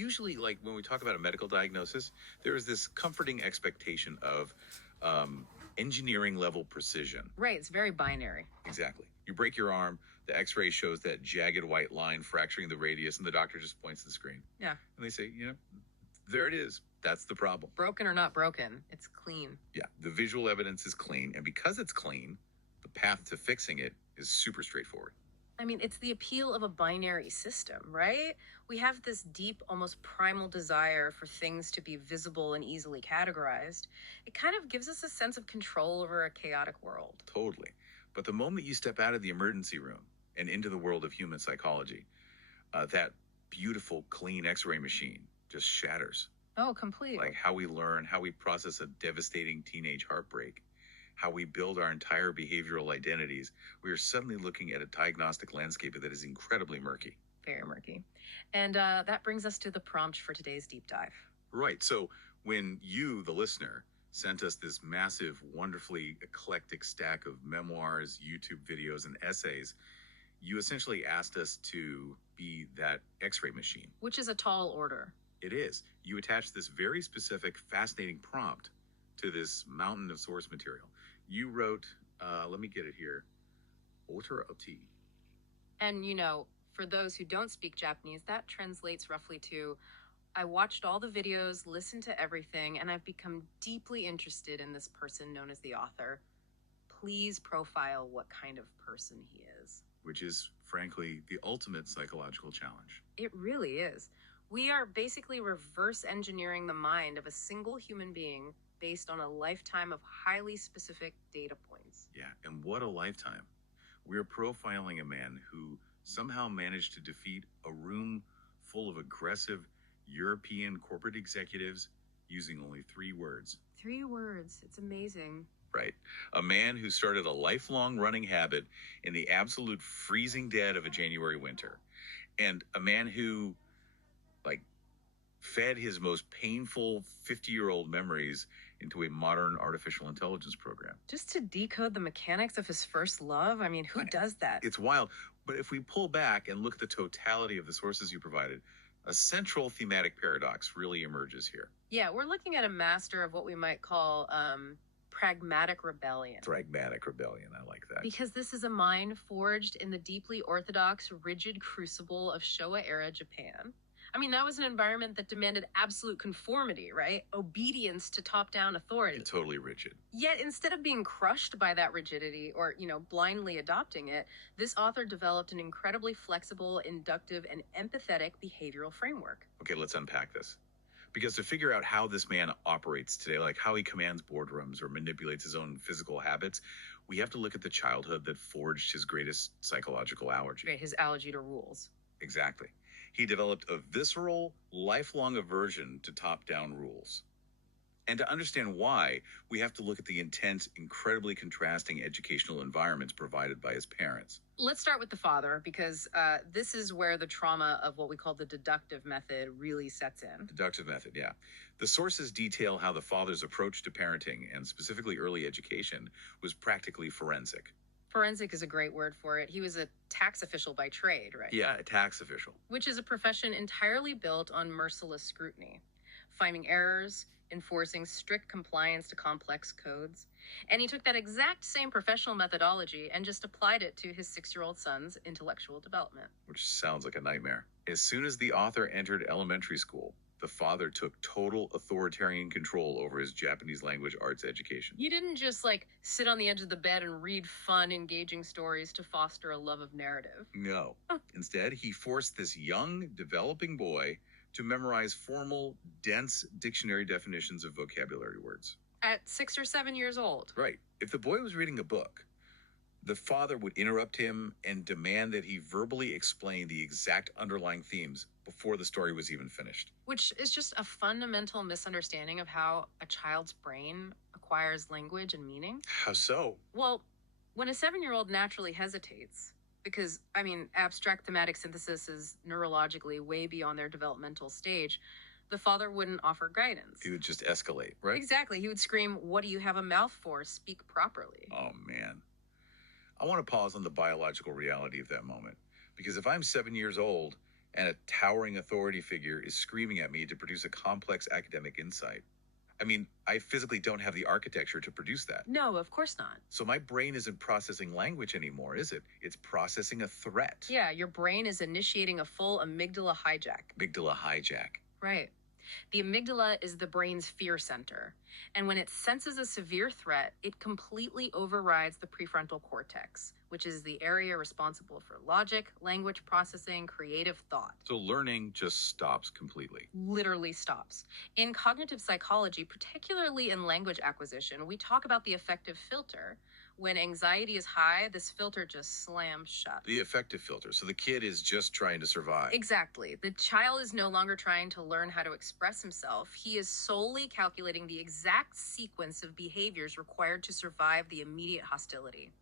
usually, like when we talk about a medical diagnosis, there is this comforting expectation of engineering level precision. Right, it's very binary. Exactly. You break your arm, the x-ray shows that jagged white line fracturing the radius, and the doctor just points to the screen. Yeah. And they say, there it is. That's the problem. Broken or not broken, it's clean. Yeah, the visual evidence is clean, and because it's clean, the path to fixing it is super straightforward. I mean, it's the appeal of a binary system, right? We have this deep, almost primal desire for things to be visible and easily categorized. It kind of gives us a sense of control over a chaotic world. Totally. But the moment you step out of the emergency room and into the world of human psychology, that beautiful, clean x-ray machine just shatters. Oh, completely. Like how we learn, how we process a devastating teenage heartbreak, how we build our entire behavioral identities. We are suddenly looking at a diagnostic landscape that is incredibly murky. Very murky. And that brings us to the prompt for today's deep dive. Right. So when you, the listener, sent us this massive, wonderfully eclectic stack of memoirs, YouTube videos, and essays, you essentially asked us to be that x-ray machine. Which is a tall order. It is. You attached this very specific, fascinating prompt to this mountain of source material. You wrote, let me get it here, Otter Oti. And, for those who don't speak Japanese, that translates roughly to, I watched all the videos, listened to everything, and I've become deeply interested in this person known as the author. Please profile what kind of person he is. Which is, frankly, the ultimate psychological challenge. It really is. We are basically reverse engineering the mind of a single human being based on a lifetime of highly specific data points. Yeah, and what a lifetime. We're profiling a man who somehow managed to defeat a room full of aggressive European corporate executives using only 3 words. 3 words. It's amazing. Right. A man who started a lifelong running habit in the absolute freezing dead of a January winter. And a man who, fed his most painful 50-year-old memories into a modern artificial intelligence program. Just to decode the mechanics of his first love? I mean, who does that? It's wild. But if we pull back and look at the totality of the sources you provided, a central thematic paradox really emerges here. Yeah, we're looking at a master of what we might call pragmatic rebellion. Pragmatic rebellion, I like that. Because this is a mind forged in the deeply orthodox, rigid crucible of Showa-era Japan. I mean, that was an environment that demanded absolute conformity, right? Obedience to top-down authority. It's totally rigid. Yet, instead of being crushed by that rigidity or, blindly adopting it, this author developed an incredibly flexible, inductive, and empathetic behavioral framework. Okay, let's unpack this. Because to figure out how this man operates today, like how he commands boardrooms or manipulates his own physical habits, we have to look at the childhood that forged his greatest psychological allergy. Right, his allergy to rules. Exactly. He developed a visceral, lifelong aversion to top-down rules. And to understand why, we have to look at the intense, incredibly contrasting educational environments provided by his parents. Let's start with the father, because this is where the trauma of what we call the deductive method really sets in. Deductive method, yeah. The sources detail how the father's approach to parenting, and specifically early education, was practically forensic. Forensic is a great word for it. He was a tax official by trade, right? Yeah, a tax official. Which is a profession entirely built on merciless scrutiny, finding errors, enforcing strict compliance to complex codes. And he took that exact same professional methodology and just applied it to his 6-year-old son's intellectual development. Which sounds like a nightmare. As soon as the author entered elementary school, the father took total authoritarian control over his Japanese language arts education. He didn't just sit on the edge of the bed and read fun, engaging stories to foster a love of narrative. No. Instead, he forced this young, developing boy to memorize formal, dense dictionary definitions of vocabulary words. At 6 or 7 years old. Right. If the boy was reading a book, the father would interrupt him and demand that he verbally explain the exact underlying themes before the story was even finished. Which is just a fundamental misunderstanding of how a child's brain acquires language and meaning. How so? Well, when a 7-year-old naturally hesitates, because, abstract thematic synthesis is neurologically way beyond their developmental stage, the father wouldn't offer guidance. He would just escalate, right? Exactly. He would scream, "What do you have a mouth for? Speak properly." Oh, man. I want to pause on the biological reality of that moment. Because if I'm 7 years old and a towering authority figure is screaming at me to produce a complex academic insight. I mean, I physically don't have the architecture to produce that. No, of course not. So my brain isn't processing language anymore, is it? It's processing a threat. Yeah, your brain is initiating a full amygdala hijack. Amygdala hijack. Right. The amygdala is the brain's fear center. And when it senses a severe threat, it completely overrides the prefrontal cortex, which is the area responsible for logic, language processing, creative thought. So learning just stops completely. Literally stops. In cognitive psychology, particularly in language acquisition, we talk about the affective filter. When anxiety is high, this filter just slams shut. The affective filter. So the kid is just trying to survive. Exactly. The child is no longer trying to learn how to express himself. He is solely calculating the exact sequence of behaviors required to survive the immediate hostility.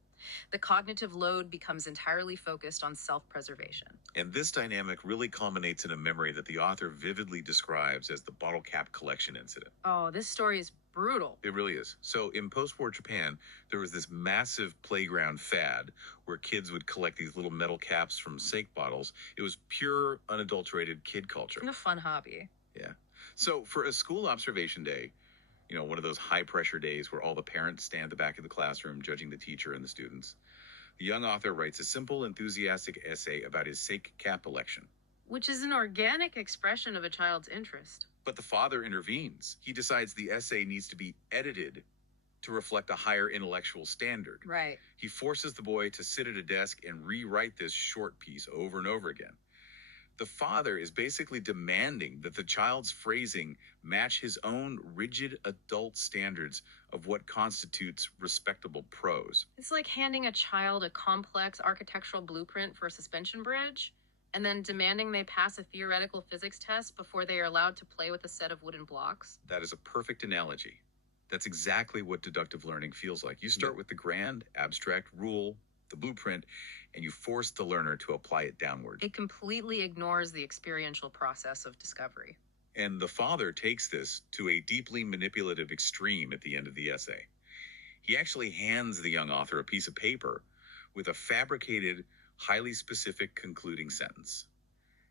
The cognitive load becomes entirely focused on self-preservation. And this dynamic really culminates in a memory that the author vividly describes as the bottle cap collection incident. Oh, this story is brutal. It really is. So in post-war Japan, there was this massive playground fad where kids would collect these little metal caps from sake bottles. It was pure, unadulterated kid culture. A fun hobby. Yeah. So for a school observation day, one of those high-pressure days where all the parents stand at the back of the classroom judging the teacher and the students, the young author writes a simple, enthusiastic essay about his sake cap election. Which is an organic expression of a child's interest. But the father intervenes. He decides the essay needs to be edited to reflect a higher intellectual standard. Right. He forces the boy to sit at a desk and rewrite this short piece over and over again. The father is basically demanding that the child's phrasing match his own rigid adult standards of what constitutes respectable prose. It's like handing a child a complex architectural blueprint for a suspension bridge and then demanding they pass a theoretical physics test before they are allowed to play with a set of wooden blocks. That is a perfect analogy. That's exactly what deductive learning feels like. You start with the grand, abstract rule, the blueprint, and you force the learner to apply it downward. It completely ignores the experiential process of discovery. And the father takes this to a deeply manipulative extreme at the end of the essay. He actually hands the young author a piece of paper with a fabricated, highly specific concluding sentence.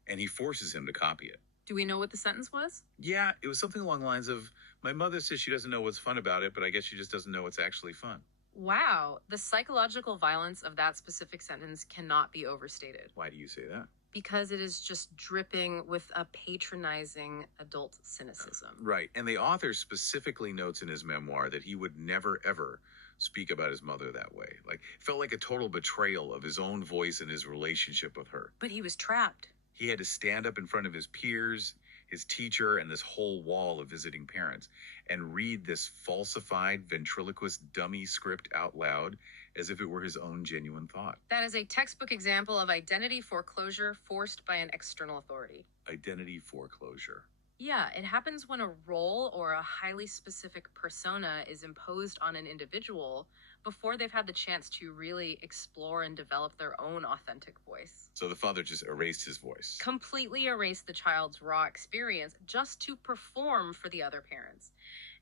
And he forces him to copy it. Do we know what the sentence was? Yeah, it was something along the lines of, "My mother says she doesn't know what's fun about it, but I guess she just doesn't know what's actually fun." Wow, the psychological violence of that specific sentence cannot be overstated. Why do you say that? Because it is just dripping with a patronizing adult cynicism. Right. And the author specifically notes in his memoir that he would never, ever speak about his mother that way. Like, it felt like a total betrayal of his own voice and his relationship with her. But he was trapped. He had to stand up in front of his peers, his teacher, and this whole wall of visiting parents and read this falsified, ventriloquist dummy script out loud as if it were his own genuine thought. That is a textbook example of identity foreclosure forced by an external authority. Identity foreclosure. Yeah, it happens when a role or a highly specific persona is imposed on an individual before they've had the chance to really explore and develop their own authentic voice. So the father just erased his voice. Completely erased the child's raw experience just to perform for the other parents.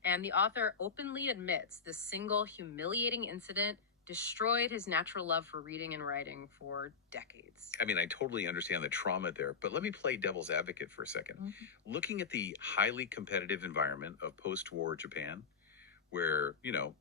And the author openly admits this single humiliating incident destroyed his natural love for reading and writing for decades. I mean, I totally understand the trauma there, but let me play devil's advocate for a second. Looking at the highly competitive environment of post-war Japan, where,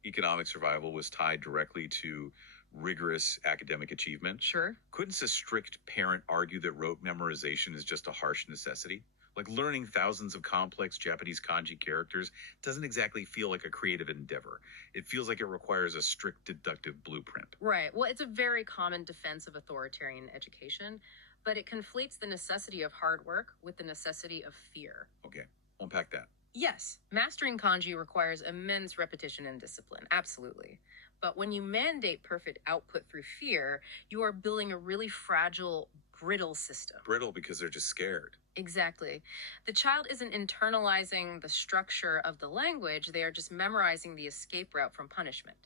economic survival was tied directly to rigorous academic achievement, Sure. couldn't a strict parent argue that rote memorization is just a harsh necessity? Like, learning thousands of complex Japanese kanji characters doesn't exactly feel like a creative endeavor. It feels like it requires a strict deductive blueprint. Right. Well, it's a very common defense of authoritarian education, but it conflates the necessity of hard work with the necessity of fear. Okay, unpack that. Yes, mastering kanji requires immense repetition and discipline, absolutely. But when you mandate perfect output through fear, you are building a really fragile, brittle system. Brittle because they're just scared. Exactly. The child isn't internalizing the structure of the language, they are just memorizing the escape route from punishment.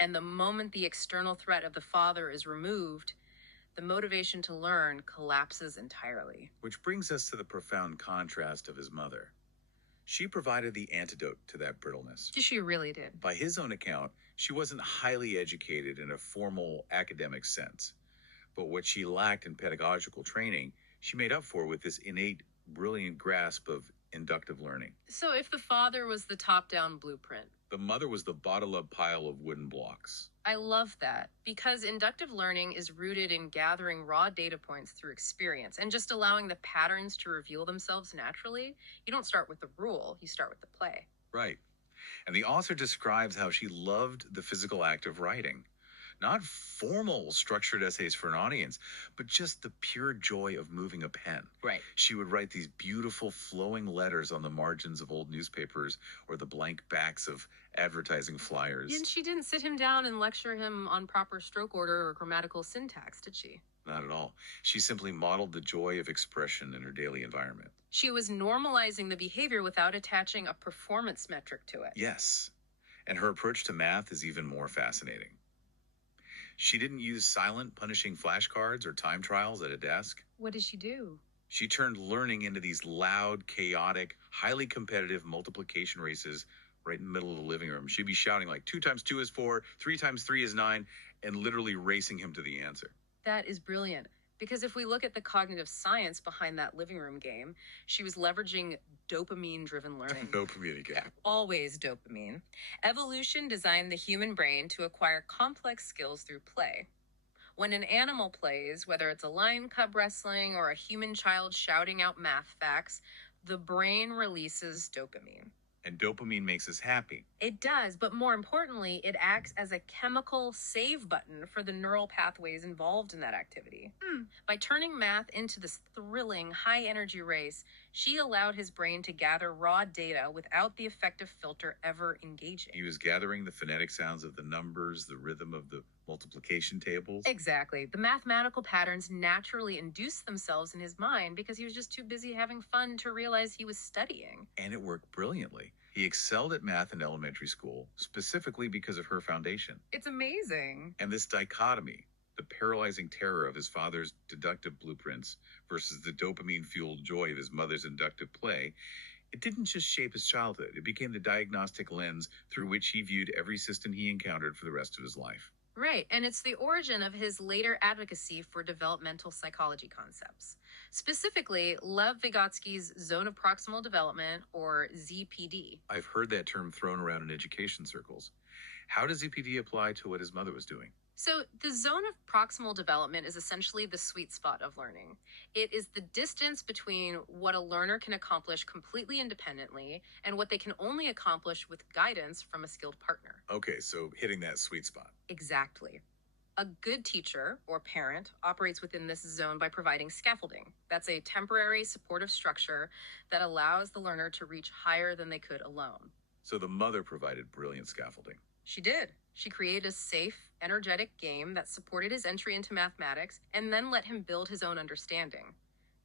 And the moment the external threat of the father is removed, the motivation to learn collapses entirely. Which brings us to the profound contrast of his mother. She provided the antidote to that brittleness. She really did. By his own account, she wasn't highly educated in a formal academic sense. But what she lacked in pedagogical training, she made up for with this innate, brilliant grasp of inductive learning. So if the father was the top-down blueprint, The mother was the bottle up pile of wooden blocks. I love that because inductive learning is rooted in gathering raw data points through experience and just allowing the patterns to reveal themselves naturally. You don't start with the rule, you start with the play. Right. And the author describes how she loved the physical act of writing. Not formal, structured essays for an audience, but just the pure joy of moving a pen. Right. She would write these beautiful flowing letters on the margins of old newspapers or the blank backs of advertising flyers. And she didn't sit him down and lecture him on proper stroke order or grammatical syntax, did she? Not at all. She simply modeled the joy of expression in her daily environment. She was normalizing the behavior without attaching a performance metric to it. Yes. And her approach to math is even more fascinating. She didn't use silent, punishing flashcards or time trials at a desk. What did she do? She turned learning into these loud, chaotic, highly competitive multiplication races right in the middle of the living room. She'd be shouting like 2 times 2 is 4, 3 times 3 is 9, and literally racing him to the answer. That is brilliant. Because if we look at the cognitive science behind that living room game, she was leveraging dopamine-driven learning. Dopamine again. Always dopamine. Evolution designed the human brain to acquire complex skills through play. When an animal plays, whether it's a lion cub wrestling or a human child shouting out math facts, the brain releases dopamine. And dopamine makes us happy. It does, but more importantly, it acts as a chemical save button for the neural pathways involved in that activity. By turning math into this thrilling, high-energy race, she allowed his brain to gather raw data without the effective filter ever engaging. He was gathering the phonetic sounds of the numbers, the rhythm of the multiplication tables. Exactly. The mathematical patterns naturally induced themselves in his mind because he was just too busy having fun to realize he was studying. And it worked brilliantly. He excelled at math in elementary school, specifically because of her foundation. It's amazing. And this dichotomy, the paralyzing terror of his father's deductive blueprints versus the dopamine-fueled joy of his mother's inductive play, it didn't just shape his childhood. It became the diagnostic lens through which he viewed every system he encountered for the rest of his life. Right, and it's the origin of his later advocacy for developmental psychology concepts. Specifically, Lev Vygotsky's Zone of Proximal Development, or ZPD. I've heard that term thrown around in education circles. How does ZPD apply to what his mother was doing? So, the zone of proximal development is essentially the sweet spot of learning. It is the distance between what a learner can accomplish completely independently and what they can only accomplish with guidance from a skilled partner. Okay, so hitting that sweet spot. Exactly. A good teacher or parent operates within this zone by providing scaffolding. That's a temporary supportive structure that allows the learner to reach higher than they could alone. So the mother provided brilliant scaffolding. She did. She created a safe, energetic game that supported his entry into mathematics and then let him build his own understanding.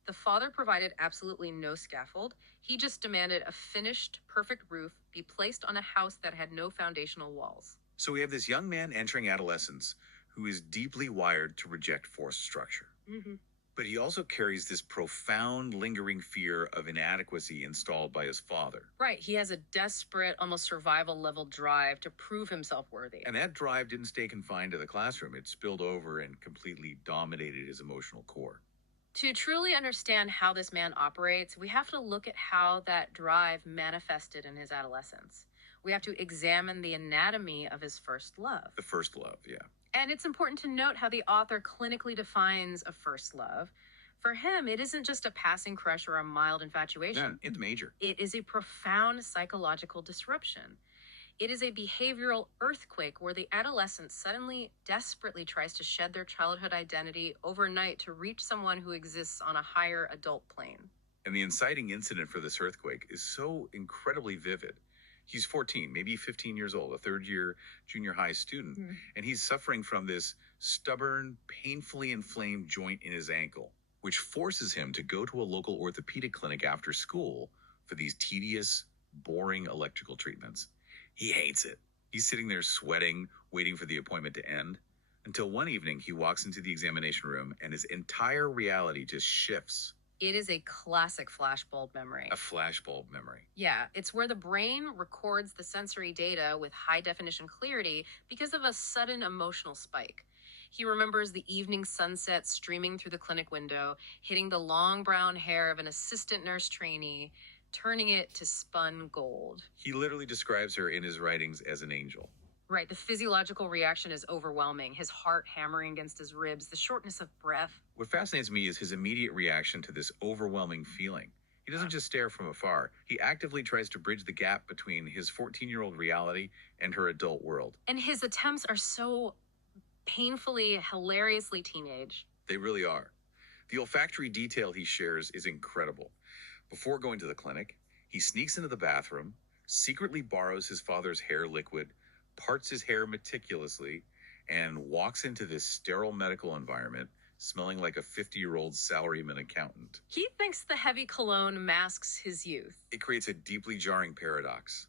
The father provided absolutely no scaffold. He just demanded a finished, perfect roof be placed on a house that had no foundational walls. So we have this young man entering adolescence who is deeply wired to reject forced structure. But he also carries this profound, lingering fear of inadequacy installed by his father. Right, he has a desperate, almost survival-level drive to prove himself worthy. And that drive didn't stay confined to the classroom. It spilled over and completely dominated his emotional core. To truly understand how this man operates, we have to look at how that drive manifested in his adolescence. We have to examine the anatomy of his first love. The first love, yeah. And it's important to note how the author clinically defines a first love. For him, it isn't just a passing crush or a mild infatuation. Yeah, it's major. It is a profound psychological disruption. It is a behavioral earthquake where the adolescent suddenly desperately tries to shed their childhood identity overnight to reach someone who exists on a higher adult plane. And the inciting incident for this earthquake is so incredibly vivid. He's 14, maybe 15 years old, a third-year junior high student, and he's suffering from this stubborn, painfully inflamed joint in his ankle, which forces him to go to a local orthopedic clinic after school for these tedious, boring electrical treatments. He hates it. He's sitting there sweating, waiting for the appointment to end, until one evening he walks into the examination room and his entire reality just shifts. It is a classic flashbulb memory. A flashbulb memory. Yeah, it's where the brain records the sensory data with high definition clarity because of a sudden emotional spike. He remembers the evening sunset streaming through the clinic window, hitting the long brown hair of an assistant nurse trainee, turning it to spun gold. He literally describes her in his writings as an angel. Right, the physiological reaction is overwhelming. His heart hammering against his ribs, the shortness of breath. What fascinates me is his immediate reaction to this overwhelming feeling. He doesn't just stare from afar. He actively tries to bridge the gap between his 14-year-old reality and her adult world. And his attempts are so painfully, hilariously teenage. They really are. The olfactory detail he shares is incredible. Before going to the clinic, he sneaks into the bathroom, secretly borrows his father's hair liquid, parts his hair meticulously, and walks into this sterile medical environment smelling like a 50-year-old salaryman accountant. He thinks the heavy cologne masks his youth. It creates a deeply jarring paradox.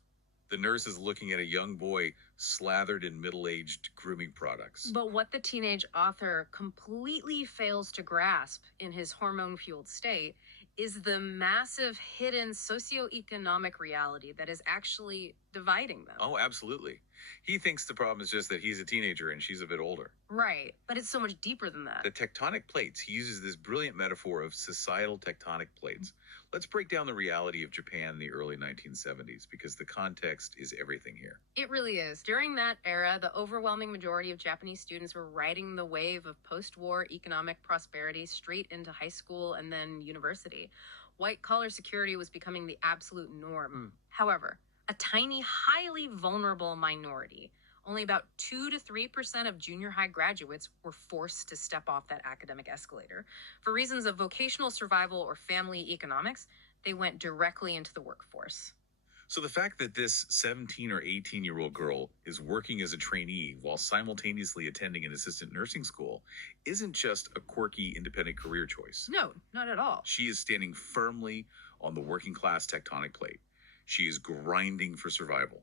The nurse is looking at a young boy slathered in middle-aged grooming products. But what the teenage author completely fails to grasp in his hormone-fueled state is the massive hidden socioeconomic reality that is actually dividing them. Oh, absolutely. He thinks the problem is just that he's a teenager and she's a bit older. Right, but it's so much deeper than that. The tectonic plates, he uses this brilliant metaphor of societal tectonic plates. Let's break down the reality of Japan in the early 1970s because the context is everything here. It really is. During that era, the overwhelming majority of Japanese students were riding the wave of post-war economic prosperity straight into high school and then university. White-collar security was becoming the absolute norm. However, a tiny, highly vulnerable minority, only about 2 to 3% of junior high graduates were forced to step off that academic escalator. For reasons of vocational survival or family economics, they went directly into the workforce. So the fact that this 17 or 18-year-old girl is working as a trainee while simultaneously attending an assistant nursing school isn't just a quirky independent career choice. No, not at all. She is standing firmly on the working class tectonic plate. She is grinding for survival.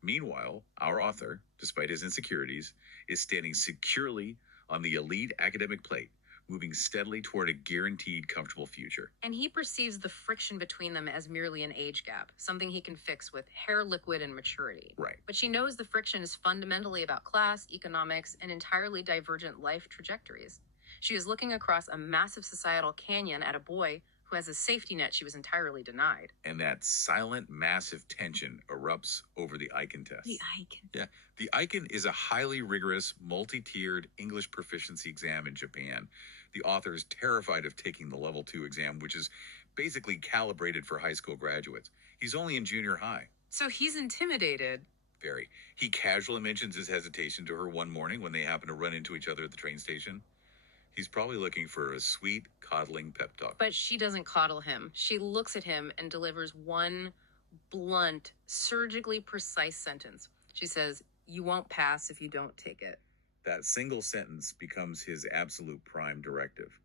Meanwhile, our author, despite his insecurities, is standing securely on the elite academic plate, moving steadily toward a guaranteed comfortable future. And he perceives the friction between them as merely an age gap, something he can fix with hair liquid and maturity. Right. But she knows the friction is fundamentally about class, economics, and entirely divergent life trajectories. She is looking across a massive societal canyon at a boy who has a safety net she was entirely denied. And that silent, massive tension erupts over the Eichen test. The Eichen. Yeah. The Eichen is a highly rigorous, multi-tiered English proficiency exam in Japan. The author is terrified of taking the level 2 exam, which is basically calibrated for high school graduates. He's only in junior high. So he's intimidated. Very. He casually mentions his hesitation to her one morning when they happen to run into each other at the train station. He's probably looking for a sweet, coddling pep talk. But she doesn't coddle him. She looks at him and delivers one blunt, surgically precise sentence. She says, "You won't pass if you don't take it." That single sentence becomes his absolute prime directive.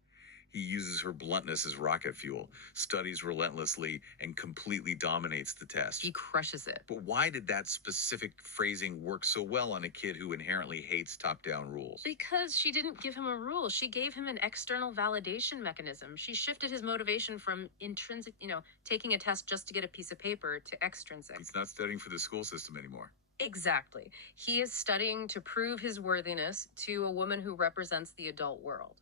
He uses her bluntness as rocket fuel, studies relentlessly, and completely dominates the test. He crushes it. But why did that specific phrasing work so well on a kid who inherently hates top-down rules? Because she didn't give him a rule. She gave him an external validation mechanism. She shifted his motivation from intrinsic, taking a test just to get a piece of paper to extrinsic. He's not studying for the school system anymore. Exactly. He is studying to prove his worthiness to a woman who represents the adult world.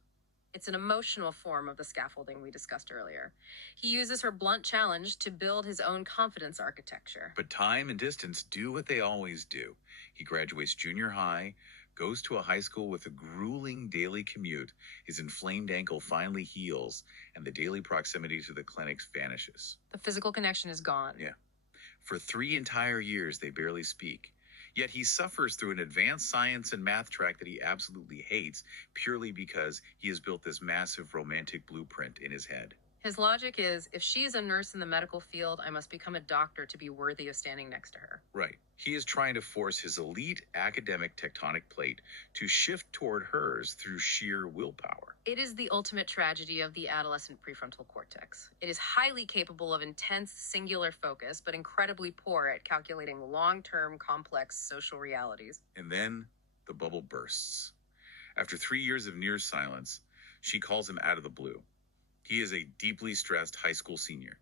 It's an emotional form of the scaffolding we discussed earlier. He uses her blunt challenge to build his own confidence architecture. But time and distance do what they always do. He graduates junior high, goes to a high school with a grueling daily commute, his inflamed ankle finally heals, and the daily proximity to the clinics vanishes. The physical connection is gone. Yeah. For 3 entire years, they barely speak. Yet he suffers through an advanced science and math track that he absolutely hates, purely because he has built this massive romantic blueprint in his head. His logic is, if she is a nurse in the medical field, I must become a doctor to be worthy of standing next to her. Right. He is trying to force his elite academic tectonic plate to shift toward hers through sheer willpower. It is the ultimate tragedy of the adolescent prefrontal cortex. It is highly capable of intense, singular focus, but incredibly poor at calculating long-term, complex social realities. And then the bubble bursts. After 3 years of near silence, she calls him out of the blue. He is a deeply stressed high school senior,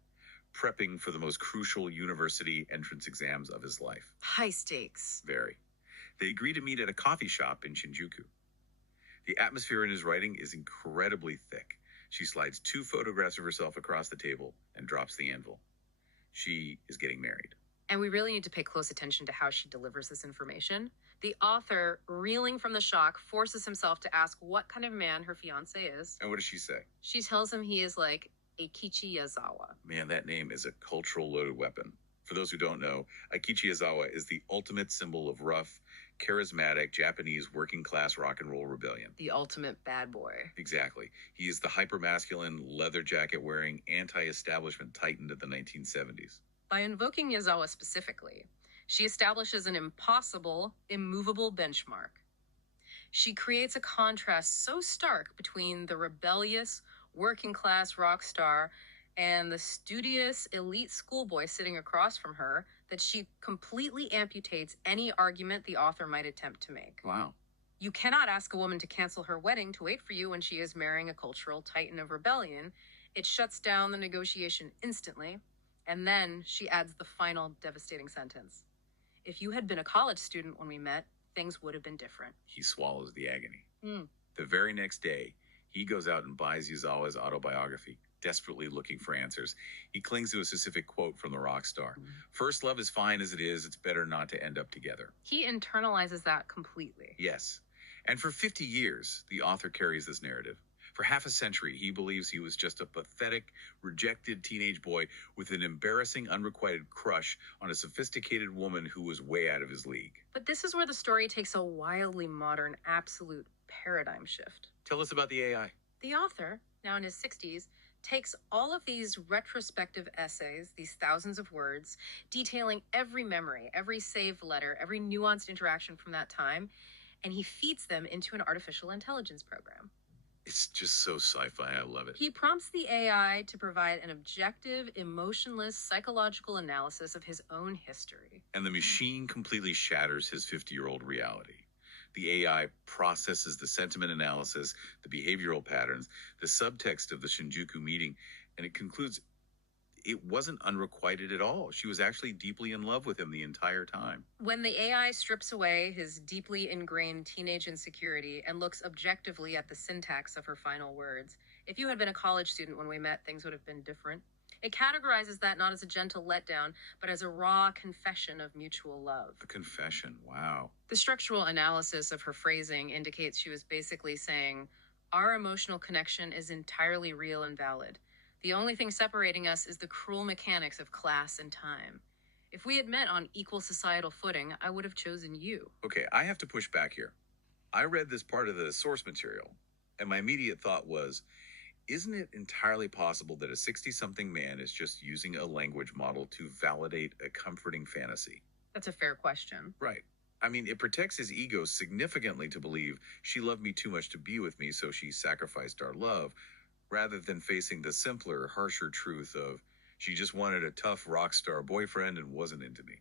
prepping for the most crucial university entrance exams of his life. High stakes. Very. They agree to meet at a coffee shop in Shinjuku. The atmosphere in his writing is incredibly thick. She slides 2 photographs of herself across the table and drops the anvil. She is getting married. And we really need to pay close attention to how she delivers this information. The author, reeling from the shock, forces himself to ask what kind of man her fiance is. And what does she say? She tells him he is like Eikichi Yazawa. Man, that name is a cultural loaded weapon. For those who don't know, Aikichi Yazawa is the ultimate symbol of rough, charismatic Japanese working class rock and roll rebellion. The ultimate bad boy. Exactly. He is the hypermasculine, leather jacket wearing, anti establishment titan of the 1970s. By invoking Yazawa specifically, she establishes an impossible, immovable benchmark. She creates a contrast so stark between the rebellious, working class rock star and the studious, elite schoolboy sitting across from her that she completely amputates any argument the author might attempt to make. Wow. You cannot ask a woman to cancel her wedding to wait for you when she is marrying a cultural titan of rebellion. It shuts down the negotiation instantly, and then she adds the final devastating sentence. If you had been a college student when we met, things would have been different. He swallows the agony. Mm. The very next day, he goes out and buys Yazawa's autobiography, desperately looking for answers. He clings to a specific quote from the rock star. First love is fine as it is. It's better not to end up together. He internalizes that completely. Yes. And for 50 years, the author carries this narrative. For half a century, he believes he was just a pathetic, rejected teenage boy with an embarrassing, unrequited crush on a sophisticated woman who was way out of his league. But this is where the story takes a wildly modern, absolute paradigm shift. Tell us about the AI. The author, now in his 60s, takes all of these retrospective essays, these thousands of words, detailing every memory, every saved letter, every nuanced interaction from that time, and he feeds them into an artificial intelligence program. It's just so sci-fi. I love it. He prompts the AI to provide an objective, emotionless, psychological analysis of his own history. And the machine completely shatters his 50-year-old reality. The AI processes the sentiment analysis, the behavioral patterns, the subtext of the Shinjuku meeting, and it concludes it wasn't unrequited at all. She was actually deeply in love with him the entire time. When the AI strips away his deeply ingrained teenage insecurity and looks objectively at the syntax of her final words, if you had been a college student when we met, things would have been different. It categorizes that not as a gentle letdown, but as a raw confession of mutual love. A confession, wow. The structural analysis of her phrasing indicates she was basically saying, our emotional connection is entirely real and valid. The only thing separating us is the cruel mechanics of class and time. If we had met on equal societal footing, I would have chosen you. Okay, I have to push back here. I read this part of the source material, and my immediate thought was, isn't it entirely possible that a 60-something man is just using a language model to validate a comforting fantasy? That's a fair question. Right. I mean, it protects his ego significantly to believe she loved me too much to be with me, so she sacrificed our love, rather than facing the simpler, harsher truth of she just wanted a tough rock star boyfriend and wasn't into me.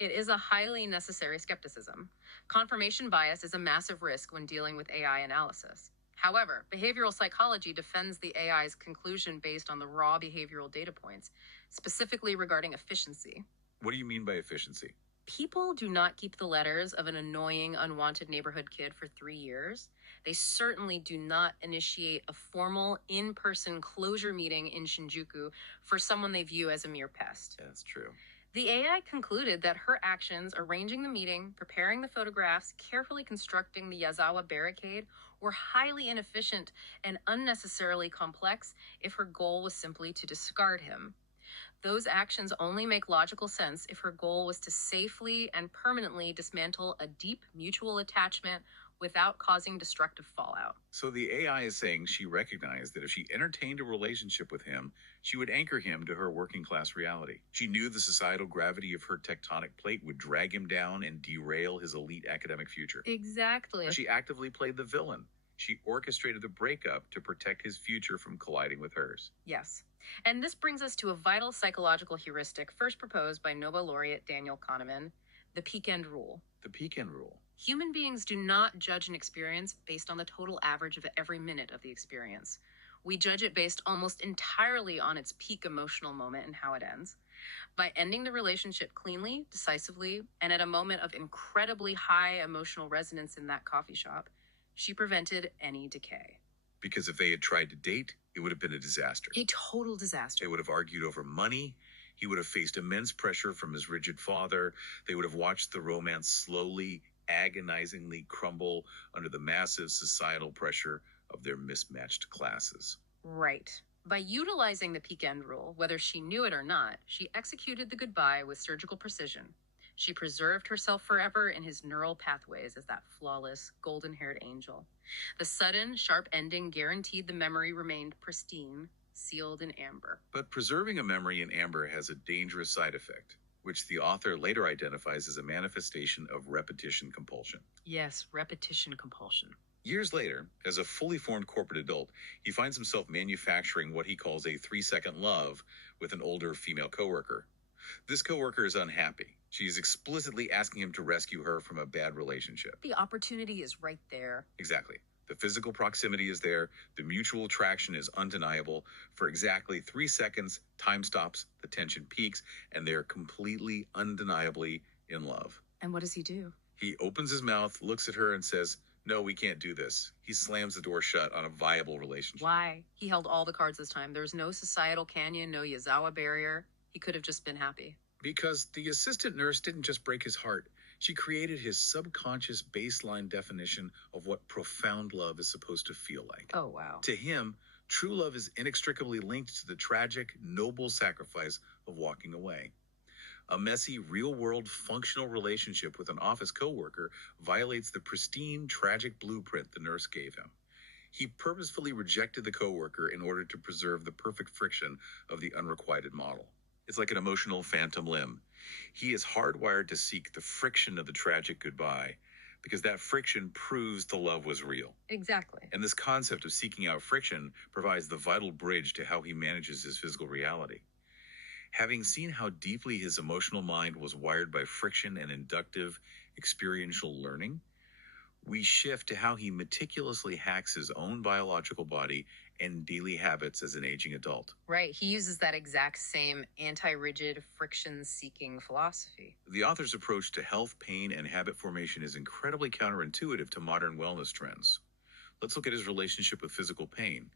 It is a highly necessary skepticism. Confirmation bias is a massive risk when dealing with AI analysis. However, behavioral psychology defends the AI's conclusion based on the raw behavioral data points, specifically regarding efficiency. What do you mean by efficiency? People do not keep the letters of an annoying, unwanted neighborhood kid for 3 years. They certainly do not initiate a formal, in-person closure meeting in Shinjuku for someone they view as a mere pest. That's true. The AI concluded that her actions, arranging the meeting, preparing the photographs, carefully constructing the Yazawa barricade, were highly inefficient and unnecessarily complex if her goal was simply to discard him. Those actions only make logical sense if her goal was to safely and permanently dismantle a deep mutual attachment without causing destructive fallout. So the AI is saying she recognized that if she entertained a relationship with him, she would anchor him to her working class reality. She knew the societal gravity of her tectonic plate would drag him down and derail his elite academic future. Exactly. She actively played the villain. She orchestrated the breakup to protect his future from colliding with hers. Yes. And this brings us to a vital psychological heuristic first proposed by Nobel laureate Daniel Kahneman, the peak end rule. The peak end rule. Human beings do not judge an experience based on the total average of every minute of the experience. We judge it based almost entirely on its peak emotional moment and how it ends. By ending the relationship cleanly, decisively, and at a moment of incredibly high emotional resonance in that coffee shop, She prevented any decay. Because if they had tried to date, it would have been a disaster. A total disaster. They would have argued over money. He would have faced immense pressure from his rigid father. They would have watched the romance slowly, agonizingly crumble under the massive societal pressure of their mismatched classes. Right. By utilizing the peak end rule, whether she knew it or not, she executed the goodbye with surgical precision. She preserved herself forever in his neural pathways as that flawless, golden-haired angel. The sudden, sharp ending guaranteed the memory remained pristine, sealed in amber. But preserving a memory in amber has a dangerous side effect, which the author later identifies as a manifestation of repetition compulsion. Yes, repetition compulsion. Years later, as a fully formed corporate adult, he finds himself manufacturing what he calls a 3-second love with an older female coworker. This coworker is unhappy. She is explicitly asking him to rescue her from a bad relationship. The opportunity is right there. Exactly. The physical proximity is there. The mutual attraction is undeniable. For exactly 3 seconds, time stops, the tension peaks, and they are completely, undeniably in love. And what does he do? He opens his mouth, looks at her, and says, "No, we can't do this." He slams the door shut on a viable relationship. Why? He held all the cards this time. There was no societal canyon, no Yazawa barrier. He could have just been happy. Because the assistant nurse didn't just break his heart. She created his subconscious baseline definition of what profound love is supposed to feel like. Oh, wow. To him, true love is inextricably linked to the tragic, noble sacrifice of walking away. A messy, real-world, functional relationship with an office coworker violates the pristine, tragic blueprint the nurse gave him. He purposefully rejected the coworker in order to preserve the perfect friction of the unrequited model. It's like an emotional phantom limb. He is hardwired to seek the friction of the tragic goodbye because that friction proves the love was real. Exactly. And this concept of seeking out friction provides the vital bridge to how he manages his physical reality. Having seen how deeply his emotional mind was wired by friction and inductive experiential learning, we shift to how he meticulously hacks his own biological body and daily habits as an aging adult. Right. He uses that exact same anti-rigid, friction-seeking philosophy. The author's approach to health, pain, and habit formation is incredibly counterintuitive to modern wellness trends. Let's look at his relationship with physical pain.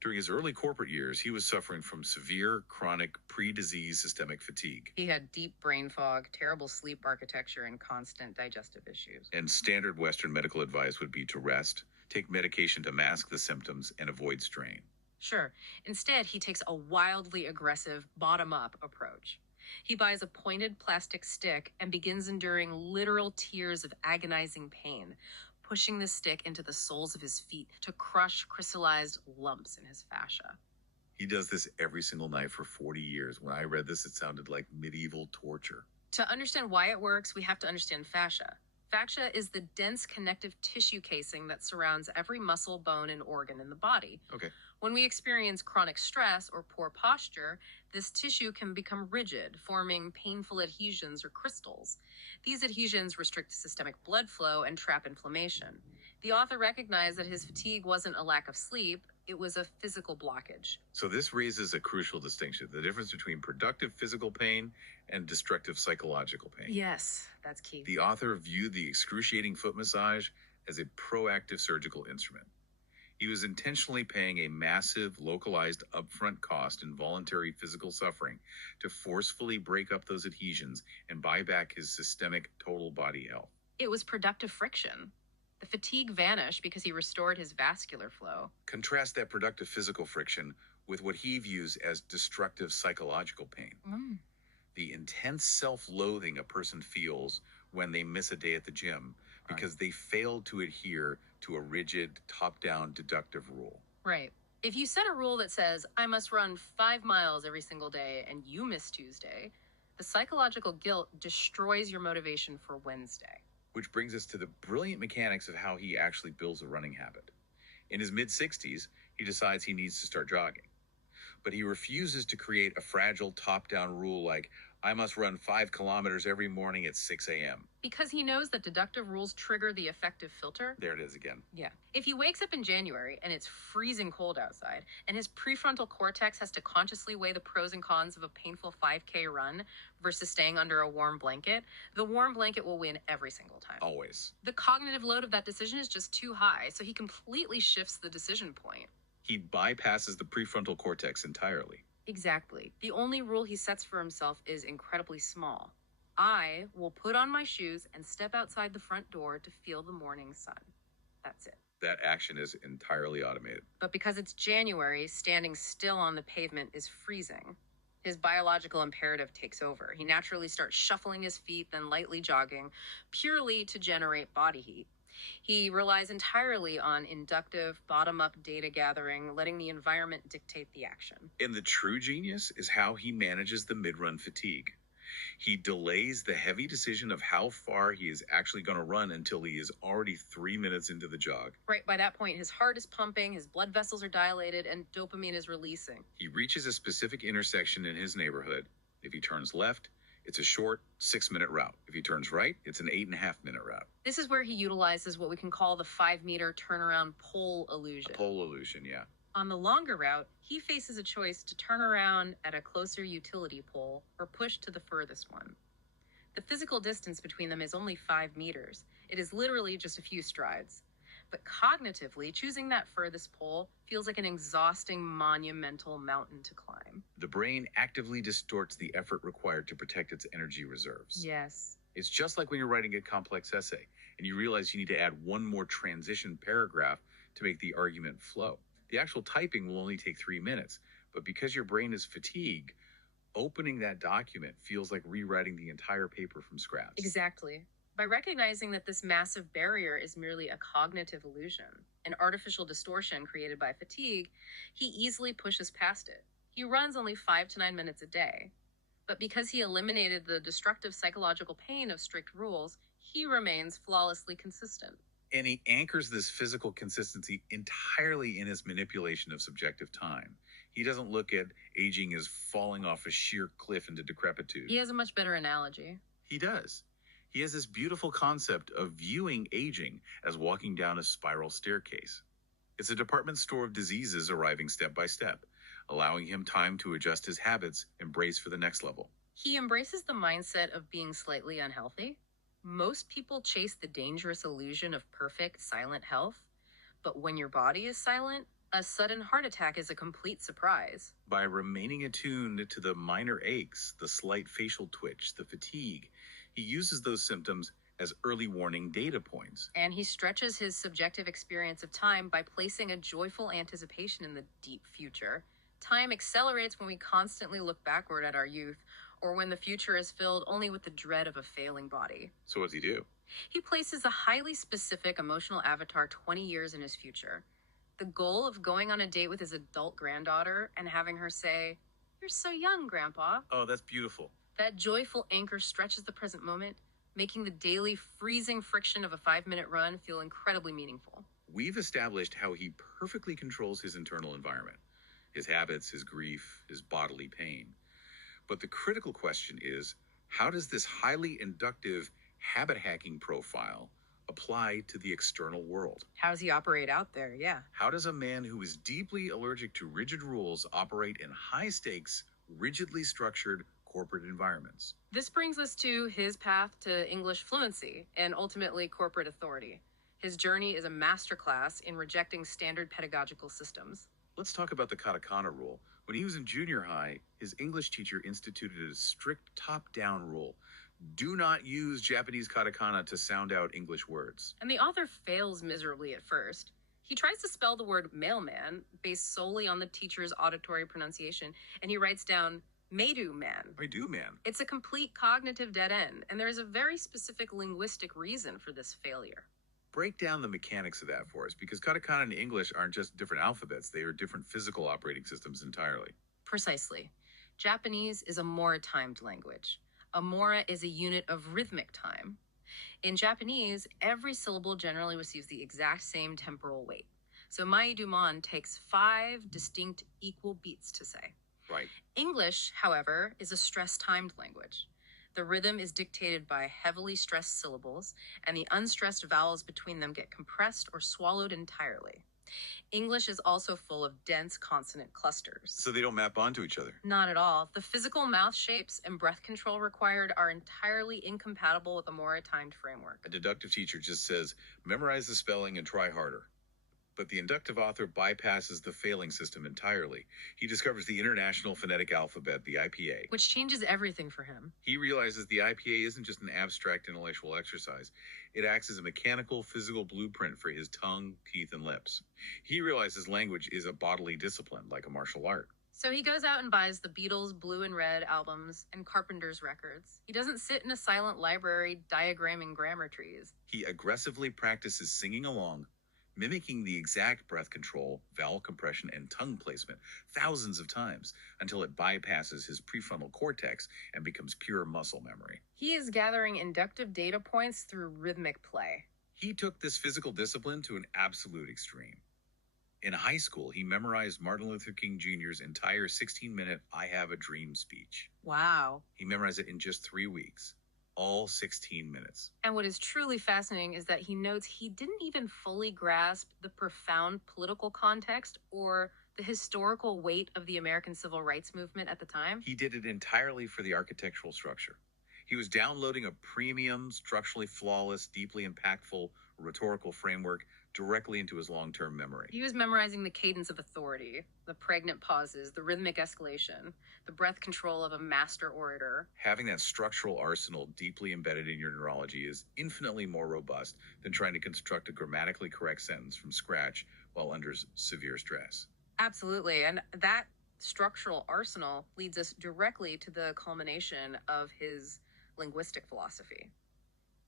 During his early corporate years, he was suffering from severe, chronic, pre-disease systemic fatigue. He had deep brain fog, terrible sleep architecture, and constant digestive issues. And standard Western medical advice would be to rest, take medication to mask the symptoms, and avoid strain. Sure. Instead, he takes a wildly aggressive, bottom-up approach. He buys a pointed plastic stick and begins enduring literal tears of agonizing pain, pushing the stick into the soles of his feet to crush crystallized lumps in his fascia. He does this every single night for 40 years. When I read this, it sounded like medieval torture. To understand why it works, we have to understand fascia. Fascia is the dense connective tissue casing that surrounds every muscle, bone, and organ in the body. Okay. When we experience chronic stress or poor posture, this tissue can become rigid, forming painful adhesions or crystals. These adhesions restrict systemic blood flow and trap inflammation. The author recognized that his fatigue wasn't a lack of sleep, it was a physical blockage. So this raises a crucial distinction, the difference between productive physical pain and destructive psychological pain. Yes, that's key. The author viewed the excruciating foot massage as a proactive surgical instrument. He was intentionally paying a massive, localized, upfront cost in voluntary physical suffering to forcefully break up those adhesions and buy back his systemic total body health. It was productive friction. The fatigue vanished because he restored his vascular flow. Contrast that productive physical friction with what he views as destructive psychological pain. The intense self-loathing a person feels when they miss a day at the gym because they failed to adhere to a rigid, top-down deductive rule. Right. If you set a rule that says, I must run 5 miles every single day and you miss Tuesday, the psychological guilt destroys your motivation for Wednesday. Which brings us to the brilliant mechanics of how he actually builds a running habit. In his mid-60s, he decides he needs to start jogging. but he refuses to create a fragile top-down rule like, I must run 5 kilometers every morning at 6 a.m. Because he knows that deductive rules trigger the effective filter. There it is again. Yeah. If he wakes up in January and it's freezing cold outside, and his prefrontal cortex has to consciously weigh the pros and cons of a painful 5K run versus staying under a warm blanket, the warm blanket will win every single time. Always. The cognitive load of that decision is just too high, so he completely shifts the decision point. He bypasses the prefrontal cortex entirely. Exactly. The only rule he sets for himself is incredibly small. I will put on my shoes and step outside the front door to feel the morning sun. That's it. That action is entirely automated. But because it's January, standing still on the pavement is freezing. His biological imperative takes over. He naturally starts shuffling his feet, then lightly jogging, purely to generate body heat. He relies entirely on inductive, bottom-up data gathering, letting the environment dictate the action. And the true genius is how he manages the mid-run fatigue. He delays the heavy decision of how far he is actually going to run until he is already 3 minutes into the jog. Right, by that point, his heart is pumping, his blood vessels are dilated, and dopamine is releasing. He reaches a specific intersection in his neighborhood. If he turns left, it's a short 6-minute route. If he turns right, it's an 8.5-minute route. This is where he utilizes what we can call the 5-meter turnaround pole illusion. A pole illusion, yeah. On the longer route, he faces a choice to turn around at a closer utility pole or push to the furthest one. The physical distance between them is only 5 meters. It is literally just a few strides. But cognitively, choosing that furthest pole feels like an exhausting, monumental mountain to climb. The brain actively distorts the effort required to protect its energy reserves. Yes. It's just like when you're writing a complex essay and you realize you need to add one more transition paragraph to make the argument flow. The actual typing will only take 3 minutes, but because your brain is fatigued, opening that document feels like rewriting the entire paper from scratch. Exactly. By recognizing that this massive barrier is merely a cognitive illusion, an artificial distortion created by fatigue, he easily pushes past it. He runs only 5 to 9 minutes a day. But because he eliminated the destructive psychological pain of strict rules, he remains flawlessly consistent. And he anchors this physical consistency entirely in his manipulation of subjective time. He doesn't look at aging as falling off a sheer cliff into decrepitude. He has a much better analogy. He does. He has this beautiful concept of viewing aging as walking down a spiral staircase. It's a department store of diseases arriving step by step, allowing him time to adjust his habits and brace for the next level. He embraces the mindset of being slightly unhealthy. Most people chase the dangerous illusion of perfect, silent health. But when your body is silent, a sudden heart attack is a complete surprise. By remaining attuned to the minor aches, the slight facial twitch, the fatigue, he uses those symptoms as early warning data points. And he stretches his subjective experience of time by placing a joyful anticipation in the deep future. Time accelerates when we constantly look backward at our youth, or when the future is filled only with the dread of a failing body. So what does he do? He places a highly specific emotional avatar 20 years in his future. The goal of going on a date with his adult granddaughter and having her say, "You're so young, Grandpa." Oh, that's beautiful. That joyful anchor stretches the present moment, making the daily freezing friction of a 5-minute run feel incredibly meaningful. We've established how he perfectly controls his internal environment, his habits, his grief, his bodily pain. But the critical question is, how does this highly inductive habit hacking profile apply to the external world? How does he operate out there? Yeah. How does a man who is deeply allergic to rigid rules operate in high stakes, rigidly structured corporate environments? This brings us to his path to English fluency and ultimately corporate authority. His journey is a masterclass in rejecting standard pedagogical systems. Let's talk about the katakana rule. When he was in junior high, his English teacher instituted a strict top-down rule. Do not use Japanese katakana to sound out English words. And the author fails miserably at first. He tries to spell the word mailman based solely on the teacher's auditory pronunciation, and he writes down Meidu man. I do, man. It's a complete cognitive dead end, and there is a very specific linguistic reason for this failure. Break down the mechanics of that for us, because katakana and English aren't just different alphabets, they are different physical operating systems entirely. Precisely. Japanese is a mora-timed language. A mora is a unit of rhythmic time. In Japanese, every syllable generally receives the exact same temporal weight. So Mai Dumont takes 5 distinct equal beats to say. Right. English, however, is a stress-timed language. The rhythm is dictated by heavily stressed syllables, and the unstressed vowels between them get compressed or swallowed entirely. English is also full of dense consonant clusters. So they don't map onto each other. Not at all. The physical mouth shapes and breath control required are entirely incompatible with a more timed framework. A deductive teacher just says, memorize the spelling and try harder. But the inductive author bypasses the failing system entirely. He discovers the International Phonetic Alphabet, the IPA. Which changes everything for him. He realizes the IPA isn't just an abstract intellectual exercise. It acts as a mechanical, physical blueprint for his tongue, teeth, and lips. He realizes language is a bodily discipline, like a martial art. So he goes out and buys the Beatles' Blue and Red albums and Carpenter's records. He doesn't sit in a silent library diagramming grammar trees. He aggressively practices singing along, mimicking the exact breath control, vowel compression, and tongue placement thousands of times until it bypasses his prefrontal cortex and becomes pure muscle memory. He is gathering inductive data points through rhythmic play. He took this physical discipline to an absolute extreme. In high school, he memorized Martin Luther King Jr.'s entire 16-minute I Have a Dream speech. Wow. He memorized it in just 3 weeks. All 16 minutes. And what is truly fascinating is that he notes he didn't even fully grasp the profound political context or the historical weight of the American civil rights movement at the time. He did it entirely for the architectural structure. He was downloading a premium, structurally flawless, deeply impactful rhetorical framework directly into his long-term memory. He was memorizing the cadence of authority, the pregnant pauses, the rhythmic escalation, the breath control of a master orator. Having that structural arsenal deeply embedded in your neurology is infinitely more robust than trying to construct a grammatically correct sentence from scratch while under severe stress. Absolutely. And that structural arsenal leads us directly to the culmination of his linguistic philosophy,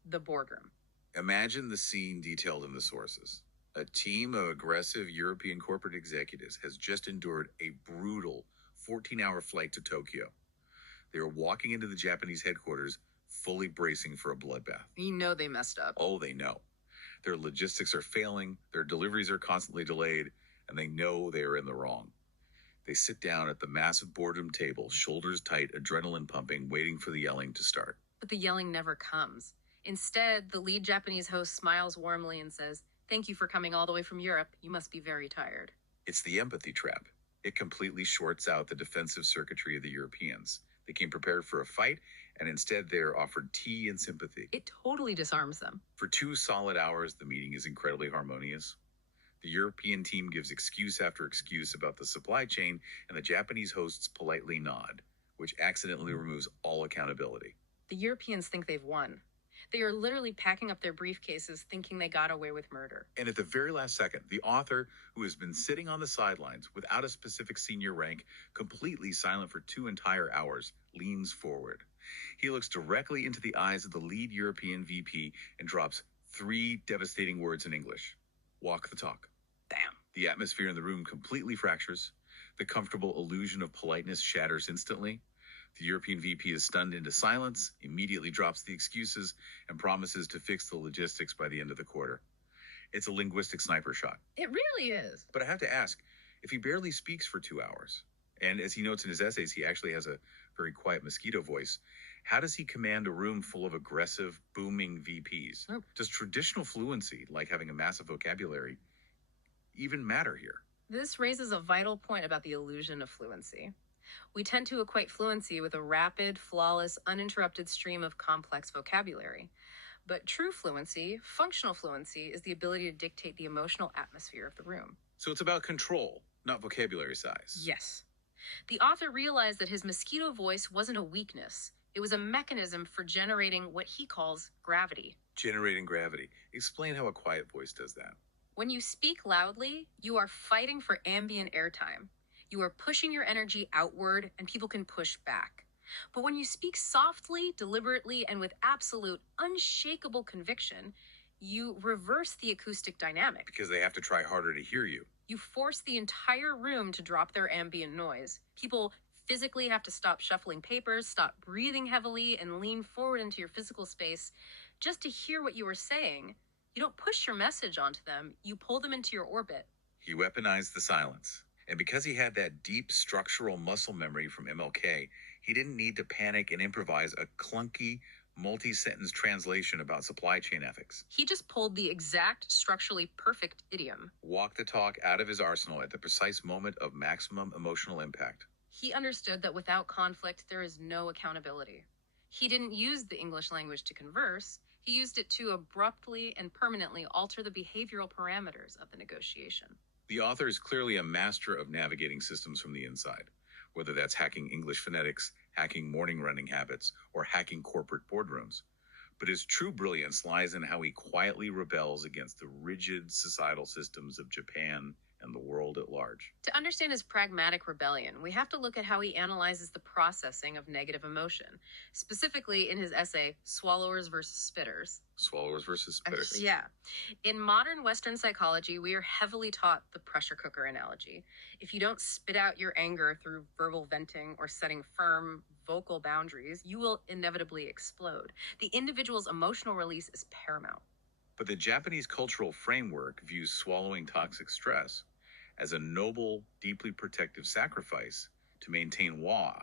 the boardroom. Imagine the scene detailed in the sources. A team of aggressive European corporate executives has just endured a brutal 14-hour flight to Tokyo. They are walking into the Japanese headquarters, fully bracing for a bloodbath. You know they messed up. Oh, they know. Their logistics are failing, their deliveries are constantly delayed, and they know they are in the wrong. They sit down at the massive boardroom table, shoulders tight, adrenaline pumping, waiting for the yelling to start. But the yelling never comes. Instead, the lead Japanese host smiles warmly and says, "Thank you for coming all the way from Europe. You must be very tired." It's the empathy trap. It completely shorts out the defensive circuitry of the Europeans. They came prepared for a fight, and instead they are offered tea and sympathy. It totally disarms them. For 2 solid hours, the meeting is incredibly harmonious. The European team gives excuse after excuse about the supply chain, and the Japanese hosts politely nod, which accidentally removes all accountability. The Europeans think they've won. They are literally packing up their briefcases thinking they got away with murder. And at the very last second, the author, who has been sitting on the sidelines without a specific senior rank, completely silent for 2 entire hours, leans forward. He looks directly into the eyes of the lead European VP and drops 3 devastating words in English. Walk the talk. Damn. The atmosphere in the room completely fractures. The comfortable illusion of politeness shatters instantly. The European VP is stunned into silence, immediately drops the excuses, and promises to fix the logistics by the end of the quarter. It's a linguistic sniper shot. It really is. But I have to ask, if he barely speaks for 2 hours, and as he notes in his essays, he actually has a very quiet mosquito voice, how does he command a room full of aggressive, booming VPs? Oh. Does traditional fluency, like having a massive vocabulary, even matter here? This raises a vital point about the illusion of fluency. We tend to equate fluency with a rapid, flawless, uninterrupted stream of complex vocabulary. But true fluency, functional fluency, is the ability to dictate the emotional atmosphere of the room. So it's about control, not vocabulary size. Yes. The author realized that his mosquito voice wasn't a weakness. It was a mechanism for generating what he calls gravity. Generating gravity. Explain how a quiet voice does that. When you speak loudly, you are fighting for ambient airtime. You are pushing your energy outward, and people can push back. But when you speak softly, deliberately, and with absolute, unshakable conviction, you reverse the acoustic dynamic. Because they have to try harder to hear you. You force the entire room to drop their ambient noise. People physically have to stop shuffling papers, stop breathing heavily, and lean forward into your physical space just to hear what you are saying. You don't push your message onto them, you pull them into your orbit. He weaponized the silence. And because he had that deep structural muscle memory from MLK, he didn't need to panic and improvise a clunky, multi-sentence translation about supply chain ethics. He just pulled the exact structurally perfect idiom. Walked the talk out of his arsenal at the precise moment of maximum emotional impact. He understood that without conflict, there is no accountability. He didn't use the English language to converse. He used it to abruptly and permanently alter the behavioral parameters of the negotiation. The author is clearly a master of navigating systems from the inside, whether that's hacking English phonetics, hacking morning running habits, or hacking corporate boardrooms. But his true brilliance lies in how he quietly rebels against the rigid societal systems of Japan and the world at large. To understand his pragmatic rebellion, we have to look at how he analyzes the processing of negative emotion, specifically in his essay, Swallowers versus Spitters. Swallowers versus spitters. Yeah. In modern Western psychology, we are heavily taught the pressure cooker analogy. If you don't spit out your anger through verbal venting or setting firm vocal boundaries, you will inevitably explode. The individual's emotional release is paramount. But the Japanese cultural framework views swallowing toxic stress as a noble, deeply protective sacrifice to maintain wa,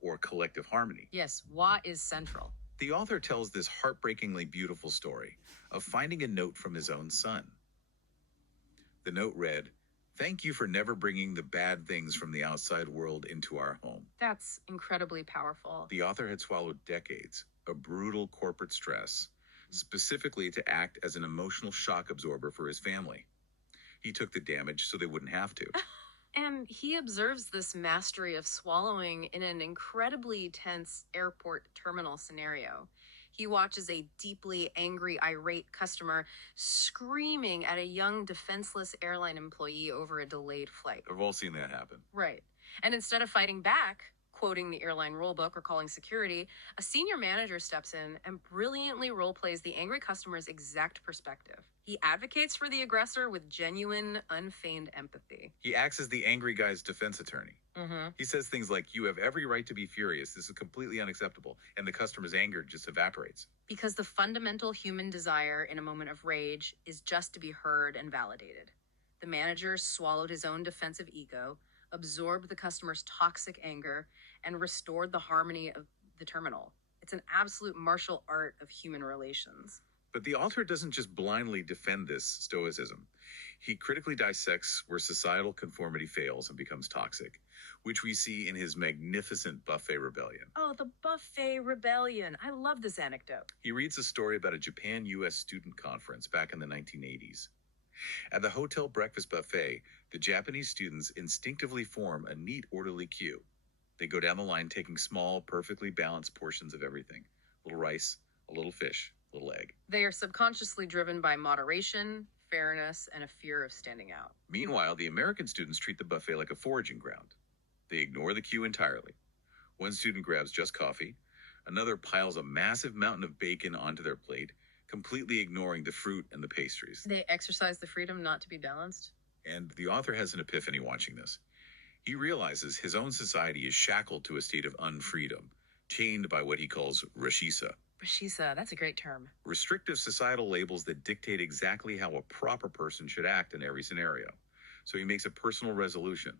or collective harmony. Yes, wa is central. The author tells this heartbreakingly beautiful story of finding a note from his own son. The note read, "Thank you for never bringing the bad things from the outside world into our home." That's incredibly powerful. The author had swallowed decades of brutal corporate stress, specifically to act as an emotional shock absorber for his family. He took the damage so they wouldn't have to. And he observes this mastery of swallowing in an incredibly tense airport terminal scenario. He watches a deeply angry, irate customer screaming at a young, defenseless airline employee over a delayed flight. We've all seen that happen. Right. And instead of fighting back, quoting the airline rulebook or calling security, a senior manager steps in and brilliantly role plays the angry customer's exact perspective. He advocates for the aggressor with genuine, unfeigned empathy. He acts as the angry guy's defense attorney. He says things like, "You have every right to be furious. This is completely unacceptable." And the customer's anger just evaporates. Because the fundamental human desire in a moment of rage is just to be heard and validated. The manager swallowed his own defensive ego, absorbed the customer's toxic anger, and restored the harmony of the terminal. It's an absolute martial art of human relations. But the author doesn't just blindly defend this stoicism. He critically dissects where societal conformity fails and becomes toxic, which we see in his magnificent Buffet Rebellion. Oh, the Buffet Rebellion. I love this anecdote. He reads a story about a Japan-US student conference back in the 1980s. At the hotel breakfast buffet, the Japanese students instinctively form a neat, orderly queue. They go down the line taking small, perfectly balanced portions of everything. A little rice, a little fish, a little egg. They are subconsciously driven by moderation, fairness, and a fear of standing out. Meanwhile, the American students treat the buffet like a foraging ground. They ignore the queue entirely. One student grabs just coffee. Another piles a massive mountain of bacon onto their plate, completely ignoring the fruit and the pastries. They exercise the freedom not to be balanced. And the author has an epiphany watching this. He realizes his own society is shackled to a state of unfreedom, chained by what he calls rashisa. Rashisa, that's a great term. Restrictive societal labels that dictate exactly how a proper person should act in every scenario. So he makes a personal resolution.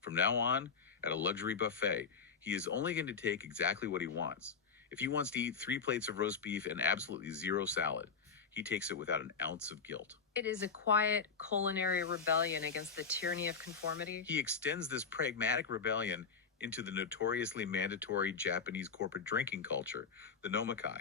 From now on, at a luxury buffet, he is only going to take exactly what he wants. If he wants to eat 3 plates of roast beef and absolutely 0 salad, he takes it without an ounce of guilt. It is a quiet culinary rebellion against the tyranny of conformity. He extends this pragmatic rebellion into the notoriously mandatory Japanese corporate drinking culture, the nomikai.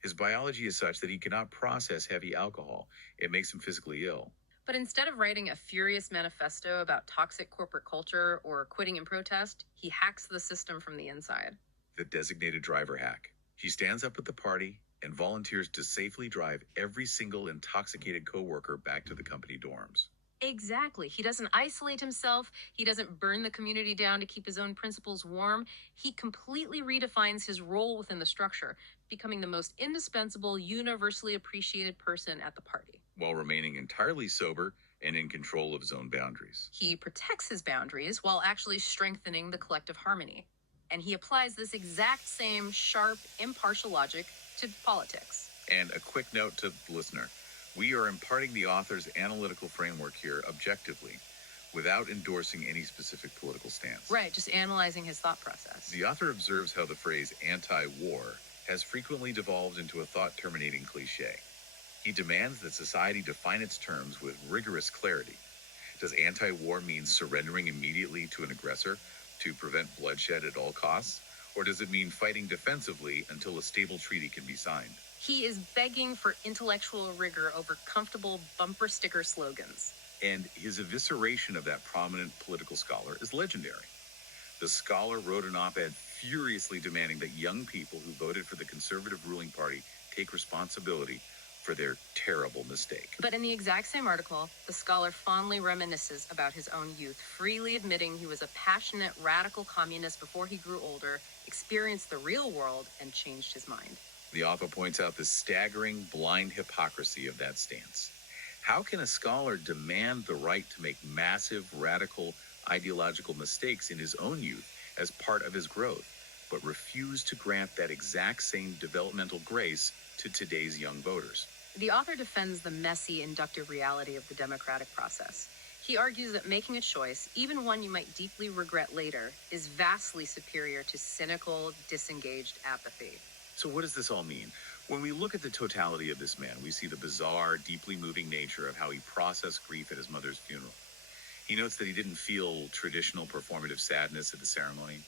His biology is such that he cannot process heavy alcohol. It makes him physically ill. But instead of writing a furious manifesto about toxic corporate culture or quitting in protest, he hacks the system from the inside. The designated driver hack. He stands up at the party and volunteers to safely drive every single intoxicated coworker back to the company dorms. Exactly. He doesn't isolate himself. He doesn't burn the community down to keep his own principles warm. He completely redefines his role within the structure, becoming the most indispensable, universally appreciated person at the party. While remaining entirely sober and in control of his own boundaries. He protects his boundaries while actually strengthening the collective harmony. And he applies this exact same sharp, impartial logic to politics. And a quick note to the listener. We are imparting the author's analytical framework here objectively, without endorsing any specific political stance. Right, just analyzing his thought process. The author observes how the phrase anti-war has frequently devolved into a thought-terminating cliche. He demands that society define its terms with rigorous clarity. Does anti-war mean surrendering immediately to an aggressor to prevent bloodshed at all costs? Or does it mean fighting defensively until a stable treaty can be signed? He is begging for intellectual rigor over comfortable bumper sticker slogans. And his evisceration of that prominent political scholar is legendary. The scholar wrote an op-ed furiously demanding that young people who voted for the conservative ruling party take responsibility for their terrible mistake. But in the exact same article, the scholar fondly reminisces about his own youth, freely admitting he was a passionate, radical communist before he grew older, experienced the real world, and changed his mind. The author points out the staggering, blind hypocrisy of that stance. How can a scholar demand the right to make massive, radical, ideological mistakes in his own youth as part of his growth, but refuse to grant that exact same developmental grace to today's young voters? The author defends the messy, inductive reality of the democratic process. He argues that making a choice, even one you might deeply regret later, is vastly superior to cynical, disengaged apathy. So what does this all mean? When we look at the totality of this man, we see the bizarre, deeply moving nature of how he processed grief at his mother's funeral. He notes that he didn't feel traditional performative sadness at the ceremony.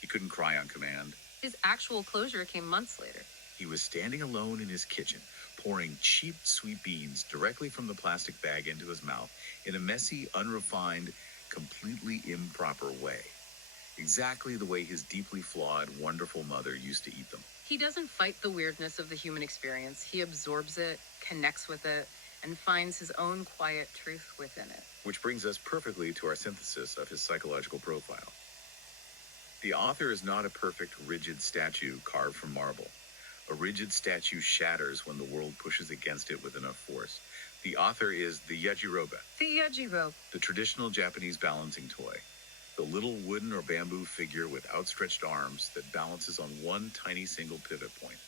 He couldn't cry on command. His actual closure came months later. He was standing alone in his kitchen, pouring cheap sweet beans directly from the plastic bag into his mouth in a messy, unrefined, completely improper way. Exactly the way his deeply flawed, wonderful mother used to eat them. He doesn't fight the weirdness of the human experience. He absorbs it, connects with it, and finds his own quiet truth within it. Which brings us perfectly to our synthesis of his psychological profile. The author is not a perfect, rigid statue carved from marble. A rigid statue shatters when the world pushes against it with enough force. The author is the yajirobe, The Yajiro. the traditional Japanese balancing toy. The little wooden or bamboo figure with outstretched arms that balances on one tiny single pivot point.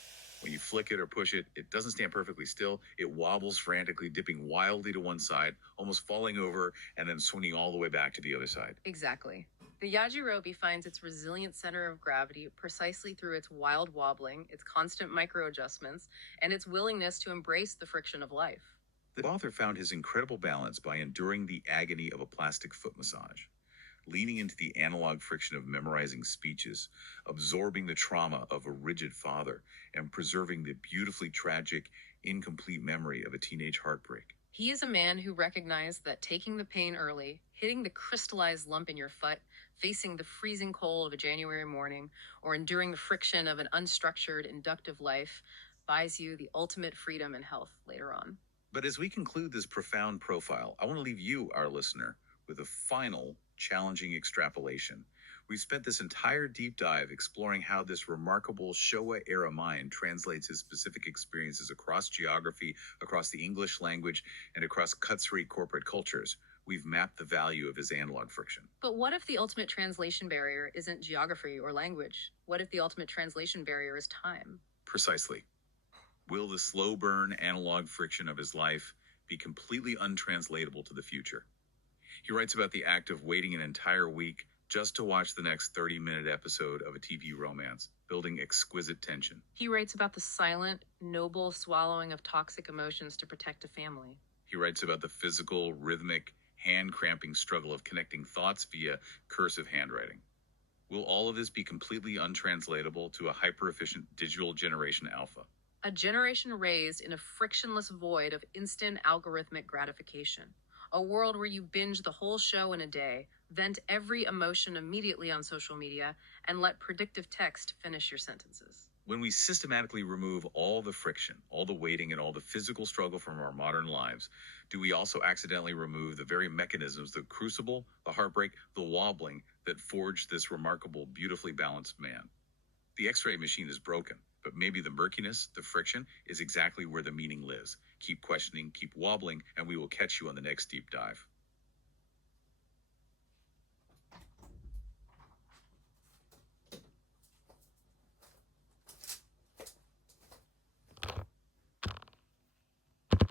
When you flick it or push it, it doesn't stand perfectly still. It wobbles frantically, dipping wildly to one side, almost falling over, and then swinging all the way back to the other side. Exactly. The Yajirobe finds its resilient center of gravity precisely through its wild wobbling, its constant micro-adjustments, and its willingness to embrace the friction of life. The author found his incredible balance by enduring the agony of a plastic foot massage, leaning into the analog friction of memorizing speeches, absorbing the trauma of a rigid father, and preserving the beautifully tragic, incomplete memory of a teenage heartbreak. He is a man who recognized that taking the pain early, hitting the crystallized lump in your foot, facing the freezing cold of a January morning, or enduring the friction of an unstructured, inductive life, buys you the ultimate freedom and health later on. But as we conclude this profound profile, I want to leave you, our listener, with a final, challenging extrapolation. We've spent this entire deep dive exploring how this remarkable Showa-era mind translates his specific experiences across geography, across the English language, and across Katsuri corporate cultures. We've mapped the value of his analog friction. But what if the ultimate translation barrier isn't geography or language? What if the ultimate translation barrier is time? Precisely. Will the slow burn analog friction of his life be completely untranslatable to the future? He writes about the act of waiting an entire week just to watch the next 30-minute episode of a TV romance, building exquisite tension. He writes about the silent, noble swallowing of toxic emotions to protect a family. He writes about the physical, rhythmic, hand-cramping struggle of connecting thoughts via cursive handwriting. Will all of this be completely untranslatable to a hyper-efficient digital generation alpha? A generation raised in a frictionless void of instant algorithmic gratification. A world where you binge the whole show in a day, vent every emotion immediately on social media, and let predictive text finish your sentences. When we systematically remove all the friction, all the waiting, and all the physical struggle from our modern lives, do we also accidentally remove the very mechanisms, the crucible, the heartbreak, the wobbling that forged this remarkable, beautifully balanced man? The X-ray machine is broken, but maybe the murkiness, the friction, is exactly where the meaning lives. Keep questioning, keep wobbling, and we will catch you on the next deep dive.